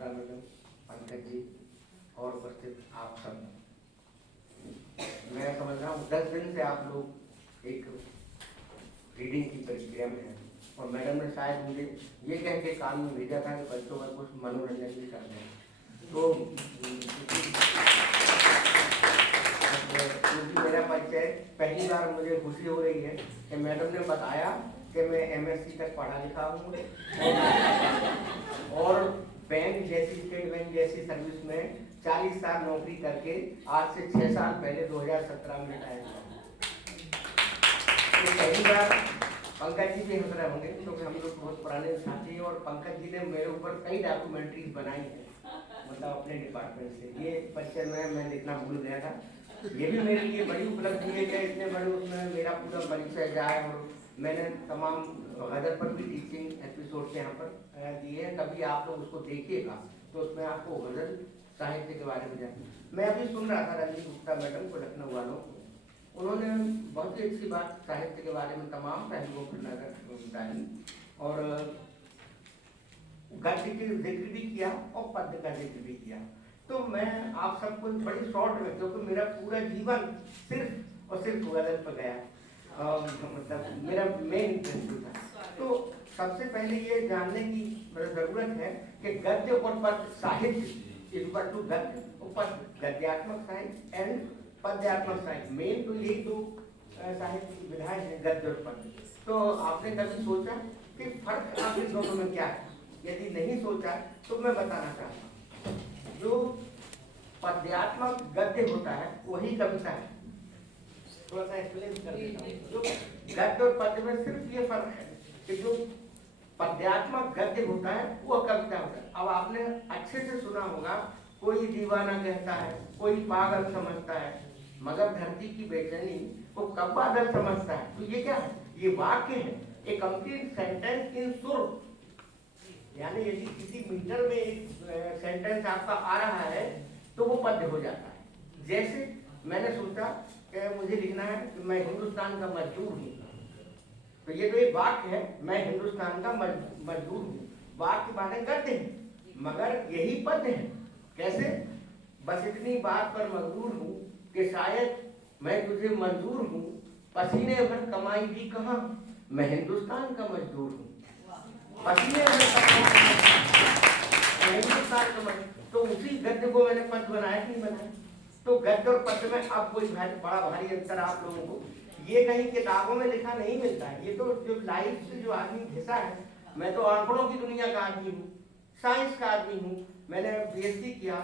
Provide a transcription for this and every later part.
Gupta madam, Pankaj ji और उपस्थित आप सब, मैं समझ रहा हूँ 10 दिन से आप लोग एक रीडिंग की प्रक्रिया में हैं और मैडम ने शायद मुझे ये कह के काम में भेजा था कि बच्चों का कुछ मनोरंजन भी करना है। तो क्योंकि मेरा परिचय पहली बार मुझे खुशी हो रही है कि मैडम ने बताया कि मैं MSc तक पढ़ा लिखा हूँ और बैंक जैसी, स्टेट बैंक जैसी सर्विस में 40 साल नौकरी करके आज से 6 साल पहले 2017 में रिटायर हुआ। तो पहली बार पंकज जी भी हंस रहे होंगे क्योंकि हम लोग बहुत पुराने साथी हैं और पंकज जी ने मेरे ऊपर कई डॉक्यूमेंट्रीज बनाई हैं, मतलब अपने डिपार्टमेंट से। ये परिचय में मैं लिखना भूल गया था। ये भी मेरे लिए बड़ी उपलब्धि है कि इतने बड़े उसमें मेरा पूरा परिचय जाए और मैंने तमाम गज़ल पर भी टीचिंग एपिसोड यहाँ पर दिए हैं। कभी आप लोग उसको देखिएगा तो उसमें आपको गज़ल साहित्य के बारे में जाए। मैं अभी सुन रहा था रंजीत गुप्ता मैडम को, लखनऊ वालों को, उन्होंने बहुत ही अच्छी बात साहित्य के बारे में तमाम पहलुओं पर नजर डाली और गद्य के जिक्र भी किया और पद्य का जिक्र भी किया। तो मैं आप सबको बड़ी शॉर्ट में, क्योंकि मेरा पूरा जीवन सिर्फ और सिर्फ गज़ल पर गया, मतलब मेरा मेन इंटरेस्ट था। तो सबसे पहले ये जानने की जरूरत है कि गद्य और पद्य साहित्य इक्वल टू गद्य और पद्य, गद्यात्मक साहित्य एंड पद्यात्मक साहित्य, मेन तो यही दो साहित्य की विधाएं हैं, गद्य और पद्य। तो आपने कभी सोचा कि फर्क आप इन दोनों में क्या है? यदि नहीं सोचा तो मैं बताना चाहता हूँ, जो पद्यात्मक गद्य होता है वही कविता है। थोड़ा सा एक्सप्लेन कर देता हूँ। जो गद्य और पद्य में सिर्फ ये फर्क है कि जो पद्यात्मक गद्य होता है वो कविता होता है। अब आपने अच्छे से सुना होगा, कोई दीवाना कहता है, कोई पागल समझता है, मगर धरती की बेचैनी वो कब बादल समझता है। तो ये क्या है? ये वाक्य है, एक कंप्लीट सेंटेंस इन सुर। यानी यदि किसी मीटर में एक सेंटेंस आपका आ रहा है तो वो पद्य हो जाता है। जैसे मैंने सोचा कि मुझे लिखना है कि मैं हिंदुस्तान का मजदूर हूँ, तो ये तो एक वाक्य है, मैं हिंदुस्तान का मजदूर हूँ। वाक्य माने गद्य है, मगर यही पद्य है। कैसे? बस इतनी बात पर मजबूर हूँ कि शायद मैं तुझे मंजूर हूँ, पसीने भर कमाई भी कहाँ, मैं हिंदुस्तान का मजदूर हूँ। पसीने भर हिंदुस्तान का मजदूर, तो उसी गद्य को मैंने पद्य बनाया कि नहीं बनाया? तो गद्य और पद्य में अब कोई बड़ा भारी अंतर आप लोगों को ये कहीं किताबों में लिखा नहीं मिलता है। ये तो जो लाइफ से जो आदमी घिसा है, मैं तो आंकड़ों की दुनिया का आदमी हूँ, साइंस का आदमी हूँ, मैंने BSc किया,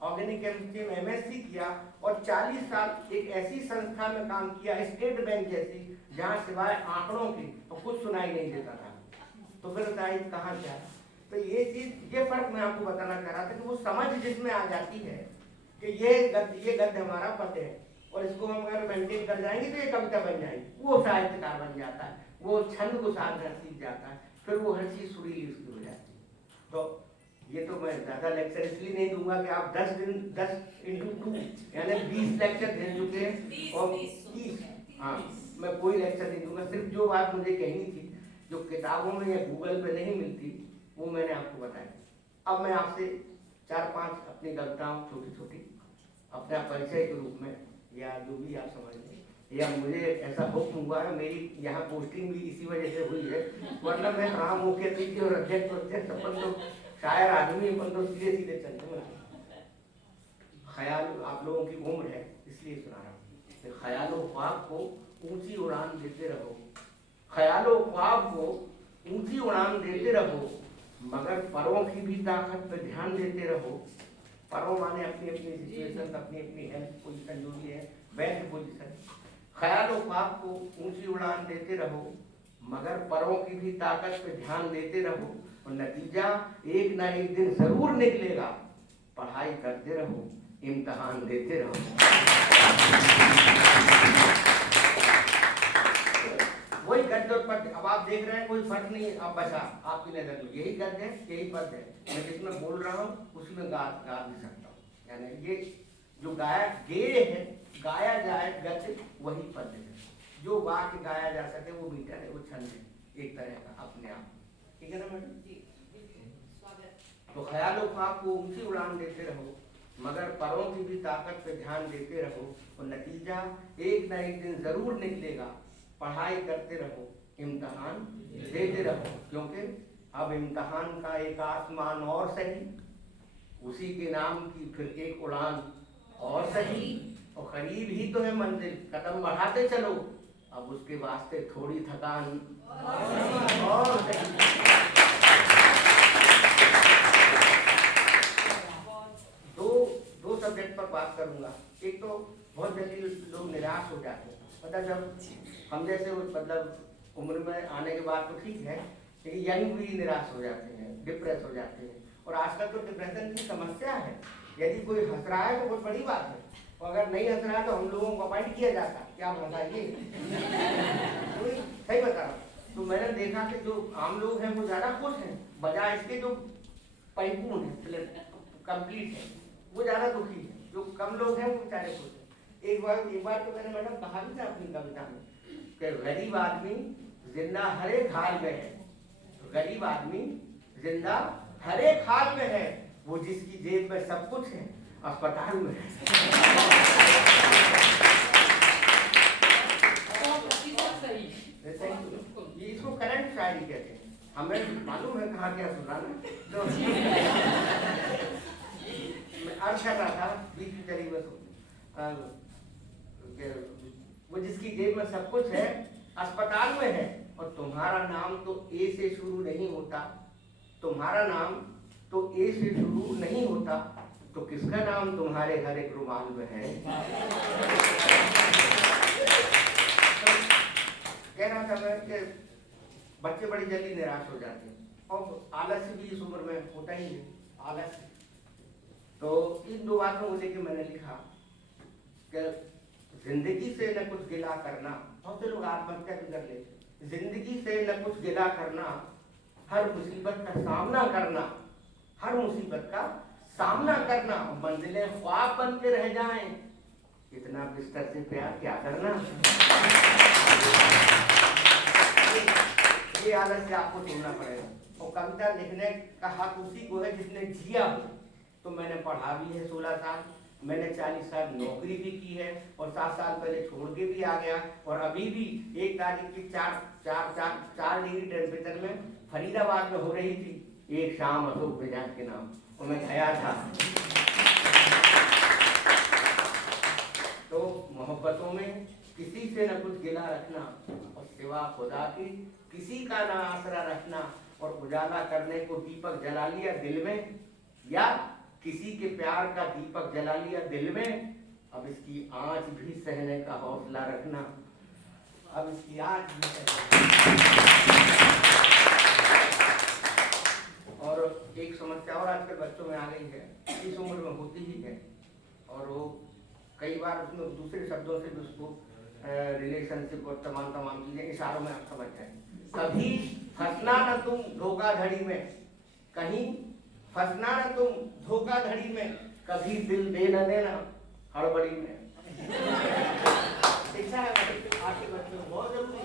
ऑर्गेनिक केमिस्ट्री में MSc किया और 40 साल एक ऐसी संस्था में काम किया, स्टेट बैंक जैसी, जहाँ सिवाय आंकड़ों के तो कुछ सुनाई नहीं देता था। तो फिर साइंस कहाँ क्या? तो ये चीज, ये फर्क मैं आपको बताना चाह रहा था कि वो समझ जिसमें आ जाती है कि ये गद्य हमारा पद्य है और इसको हम अगर मेंटेन कर जाएंगे तो ये कविता बन जाएगी, वो साहित्यकार बन जाता है, वो छंद को साधना सीख जाता है, फिर वो हर चीज सुरीली उसकी हो जाती है। तो ये तो मैं ज्यादा लेक्चर इसलिए नहीं दूंगा कि आप 10x2 यानी 20 लेक्चर दे चुके हैं और 30, हाँ मैं कोई लेक्चर नहीं दूंगा। सिर्फ जो बात मुझे कहनी थी, जो किताबों में या गूगल पे नहीं मिलती, वो मैंने आपको बताई। अब मैं आपसे 4-5 अपनी कविताओं छोटी छोटी अपना परिचय के रूप में, या जो भी आप समझ लें, या मुझे ऐसा हुक्म हुआ है, मेरी यहाँ पोस्टिंग भी इसी वजह से हुई है, वरना मैं कहा मुख्य अतिथि और अध्यक्ष अपन तो शायर आदमी, अपन तो सीधे सीधे चलते हैं। ख्याल आप लोगों की उम्र है इसलिए सुना रहा हूँ। ख्यालों ख्वाब को ऊंची उड़ान देते रहो, ख्यालों ख्वाब को ऊंची उड़ान देते रहो, मगर परों की भी ताकत पर ध्यान देते रहो। परों माने अपनी अपनी सिचुएशन, अपनी अपनी हेल्थ पोजीशन जो भी है, बेस्ट पोजीशन। ख्यालों ख्वाब को ऊंची उड़ान देते रहो, मगर परों की भी ताकत पे ध्यान देते रहो, और नतीजा एक ना एक दिन जरूर निकलेगा। पढ़ाई करते रहो, इम्तिहान देते रहो। वही गद्य और पद्य, अब आप देख रहे हैं कोई फर्क नहीं, अब बचा आपकी नजर में यही गद्य है, यही पद्य है। मैं जिसमें बोल रहा हूँ उसमें गा भी सकता हूँ। यानी ये जो गेय है, गाया जाए गद्य, वही पद्य है। जो वाक्य गाया जा सके वो मीटर है, वो छंद है, एक तरह का अपने आप। ठीक है ना मैडम? तो ख्याल ख्वाब को ऊंची उड़ान देते रहो, मगर परों की भी ताकत पे ध्यान देते रहो, और नतीजा एक न एक दिन जरूर निकलेगा। पढ़ाई करते रहो, इम्तिहान देते रहो, क्योंकि अब इम्तिहान का एक आसमान और सही, उसी के नाम की फिर एक उड़ान और सही, और करीब ही तो है मंजिल, कदम बढ़ाते चलो, अब उसके वास्ते थोड़ी थकान और सही। दो सब्जेक्ट पर बात करूंगा। एक तो बहुत जल्दी लोग निराश हो जाते हैं, मतलब जब हम जैसे मतलब उम्र में आने के बाद तो ठीक है, लेकिन यंग भी निराश हो जाते हैं, डिप्रेस हो जाते हैं। और आजकल तो डिप्रेशन की समस्या है, यदि कोई हंस रहा है तो बहुत बड़ी बात है, और अगर नहीं हंस रहा है तो हम लोगों को अपॉइंट किया जाता, क्या बताइए सही बता रहा हूँ। तो मैंने देखा कि जो आम लोग हैं वो ज्यादा खुश हैं, बजाय इसके जो परिपूर्ण है, कंप्लीट है, वो ज्यादा दुखी है। जो कम लोग हैं वो बेचारे खुश हैं। एक बार तो मैंने मैडम कहा भी था अपनी कविता में कि गरीब आदमी जिंदा हर एक हाल में है, गरीब आदमी जिंदा हर एक हाल में है, वो जिसकी जेब में सब कुछ है अस्पताल में है। ये इसको करंट शायरी कहते हैं, हमें मालूम है कहाँ क्या सुना ना, तो अर्थ कर रहा था बीच की चली बस, वो जिसकी जेब में सब कुछ है अस्पताल में है, और तुम्हारा नाम तो ए से शुरू नहीं होता, तुम्हारा नाम तो ए से शुरू नहीं होता, तो किसका नाम तुम्हारे हर एक रुमाल में है। कह रहा था मैं कि बच्चे बड़ी जल्दी निराश हो जाते हैं, और आलस्य भी इस उम्र में होता ही है, आलस्य। तो इन दो बातों को लेकर मैंने लिखा कि जिंदगी से न कुछ गिला करना, बहुत से लोग आत्महत्या भी कर लेते, जिंदगी से न कुछ गिला करना, हर मुसीबत का सामना करना, हर मुसीबत का सामना करना, मंजिलें ख्वाब बन के रह जाएं, इतना बिस्तर से प्यार क्या करना। ये आदत से आपको छोड़ना पड़ेगा। और कविता लिखने का हक उसी को है जिसने जिया हो। तो मैंने पढ़ा भी है 16 साल, मैंने 40 साल नौकरी भी की है, और 7 साल पहले छोड़ के भी आ गया, और अभी भी 1 तारीख की 4 डिग्री टेम्परेचर में फरीदाबाद में हो रही थी एक शाम अशोक मिजाज के नाम, और मैं गया था। तो मोहब्बतों में किसी से न कुछ गिला रखना, और सिवा खुदा की किसी का ना आसरा रखना, और उजाला करने को दीपक जला लिया दिल में, या किसी के प्यार का दीपक जला लिया दिल में, अब इसकी आंच भी सहने का हौसला रखना, अब इसकी आंच भी और एक समस्या और आजकल बच्चों में आ गई है, इस उम्र में होती ही है, और वो कई बार उसमें दूसरे शब्दों से भी उसको रिलेशनशिप और तमाम चीजें इशारों में आप समझ जाए। कभी फंसना न तुम धोखाधड़ी में, कहीं फंसना न तुम धोखाधड़ी में, कभी दिल दे न देना हड़बड़ी में। शिक्षा है आपके बच्चों को बहुत जरूरी,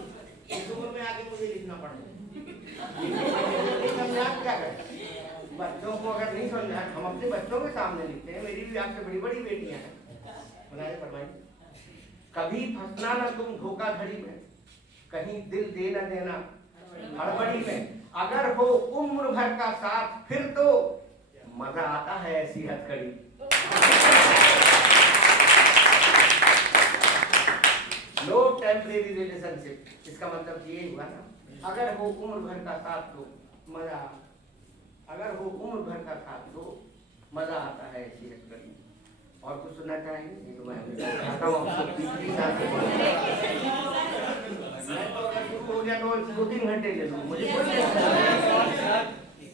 इस उम्र में आके मुझे लिखना पड़ेगा। क्या करें बच्चों को, अगर नहीं समझाए, हम अपने बच्चों के सामने लिखते हैं, मेरी भी आपसे बड़ी बड़ी बेटियां हैं, बनाए फरमाइए। कभी फंसना न तुम धोखाधड़ी में, कहीं दिल दे न देना हड़बड़ी में, अगर हो उम्र भर का साथ फिर तो मजा आता है ऐसी हथकड़ी। नो टेम्परेरी रिलेशनशिप, इसका मतलब ये हुआ ना, अगर हो उम्र भर का साथ तो मजा, अगर हो उम्र भर का साथ तो मजा आता है ऐसी हथकड़ी। और कुछ सुनना चाहेंगे? ये तो मैं चाहता हूँ हो गया तो 2-3 घंटे ले लूँ मुझे।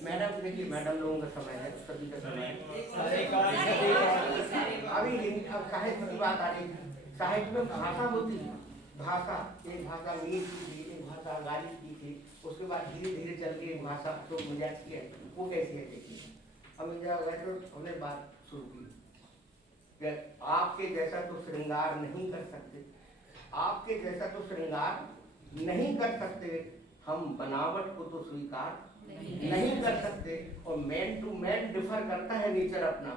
मैडम देखिए, मैडम लोगों का समय है, सभी का समय है। अभी अब साहित्य की बात आ रही है, साहित्य में भाषा होती है, भाषा, एक भाषा मीठ की थी, एक भाषा गाली की थी, उसके बाद धीरे धीरे चल के एक भाषा तो मिजाज की है, वो कैसी है देखिए। हम हमने बात शुरू की, आपके जैसा तो श्रृंगार नहीं कर सकते, आपके जैसा तो श्रृंगार नहीं कर सकते, हम बनावट को तो स्वीकार नहीं कर सकते। और मैन टू मैन डिफर करता है नेचर अपना,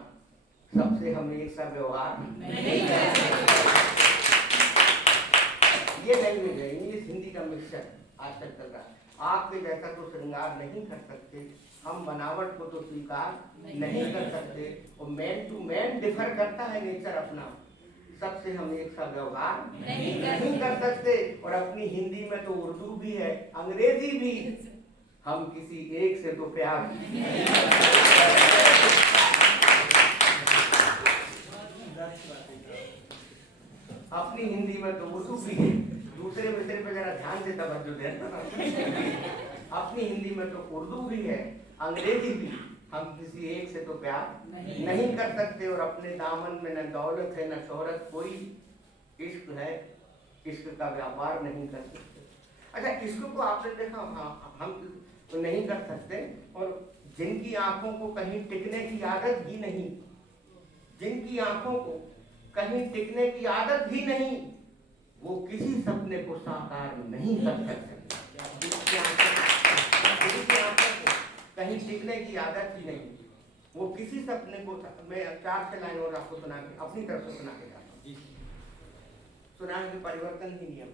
सबसे हम एक सा व्यवहार नहीं कर सकते। ये लैंग्वेज है, इंग्लिश हिंदी का मिक्सचर आजकल चल रहा है। आपके जैसा तो श्रृंगार नहीं कर सकते, हम बनावट को तो स्वीकार नहीं कर सकते। और मैन टू मैन डिफर करता है नेचर अपना, सबसे हम एक सा व्यवहार नहीं कर सकते। और अपनी हिंदी में तो उर्दू भी है, अंग्रेजी भी, हम किसी एक से तो प्यार नहीं करते। अपनी हिंदी में तो उर्दू भी है, दूसरे मिसरे पे जरा ध्यान से तवज्जो देना। अपनी हिंदी में तो उर्दू भी है, अंग्रेजी भी, हम किसी एक से तो प्यार नहीं कर सकते। और अपने दामन में न दौलत है न शोहरत, कोई इश्क है, इश्क का व्यापार नहीं कर सकते। अच्छा, इश्क को आपने देखा, हम तो नहीं कर सकते। और जिनकी आंखों को कहीं टिकने की आदत ही नहीं, जिनकी आंखों को कहीं टिकने की आदत भी नहीं, वो किसी सपने को साकार नहीं कर सकते। जिनकी आंखों को कहीं टिकने की आदत ही नहीं, वो किसी सपने को, मैं 4 लाइन और आपको सुना के अपनी तरफ से सुना के जाता हूँ। सुना कि परिवर्तन ही नियम,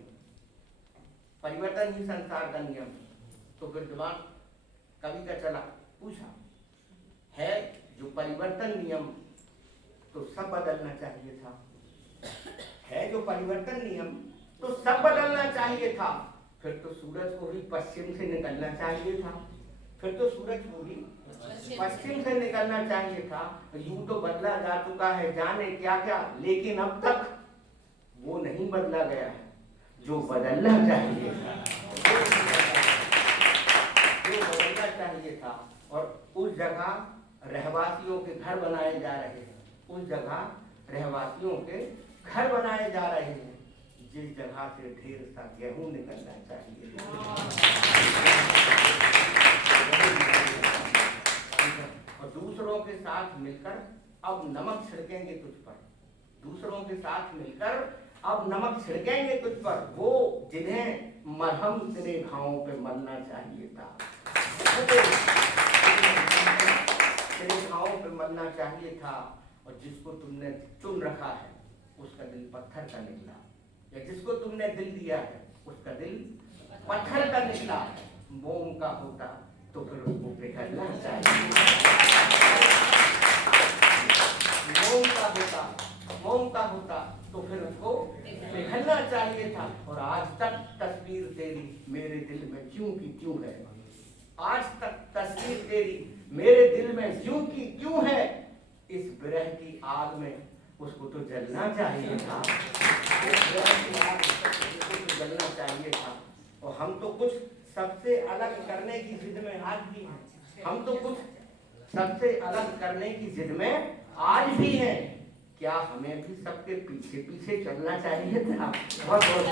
परिवर्तन ही संसार का नियम। तो फिर दिमाग कवि का चला, पूछा है जो परिवर्तन नियम, तो सब बदलना चाहिए था। है जो परिवर्तन नियम, तो सब बदलना चाहिए था। फिर तो सूरज को भी पश्चिम से निकलना चाहिए था, फिर तो सूरज को भी पश्चिम से निकलना चाहिए था। यूं तो बदला जा चुका है जाने क्या क्या, लेकिन अब तक वो नहीं बदला गया है जो बदलना चाहिए था, जो बदलना चाहिए था। और उस जगह रहवासियों के घर बनाए जा रहे हैं, उस जगह रहवासियों के घर बनाए जा रहे हैं, जिस जगह से ढेर सा गेहूं निकलना चाहिए। और दूसरों के साथ मिलकर अब नमक छिड़केंगे तुझ पर, दूसरों के साथ मिलकर अब नमक छिड़केंगे तुझ पर, वो जिन्हें मरहम तेरे घावों पे मलना चाहिए था, तेरे घावों पे मलना चाहिए था। और जिसको तुमने चुन रखा है उसका दिल पत्थर का निकला, या जिसको तुमने दिल दिया है उसका दिल पत्थर का निकला। मोम का होता तो फिर उसको पिघलना चाहिए, मोम का होता तो फिर उसको पिघलना चाहिए था। और आज तक तस्वीर तेरी मेरे दिल में क्यों की क्यों है, आज तक तस्वीर तेरी मेरे दिल में क्यों की क्यों है। इस विरह की आग में उसको तो जलना चाहिए था, इस विरह की आग में उसको तो जलना चाहिए था। और हम तो कुछ सबसे अलग करने की जिद में आज भी हैं, हम तो कुछ सबसे अलग करने की जिद में आज भी हैं। क्या हमें भी सबके पीछे पीछे चलना चाहिए था? बहुत बहुत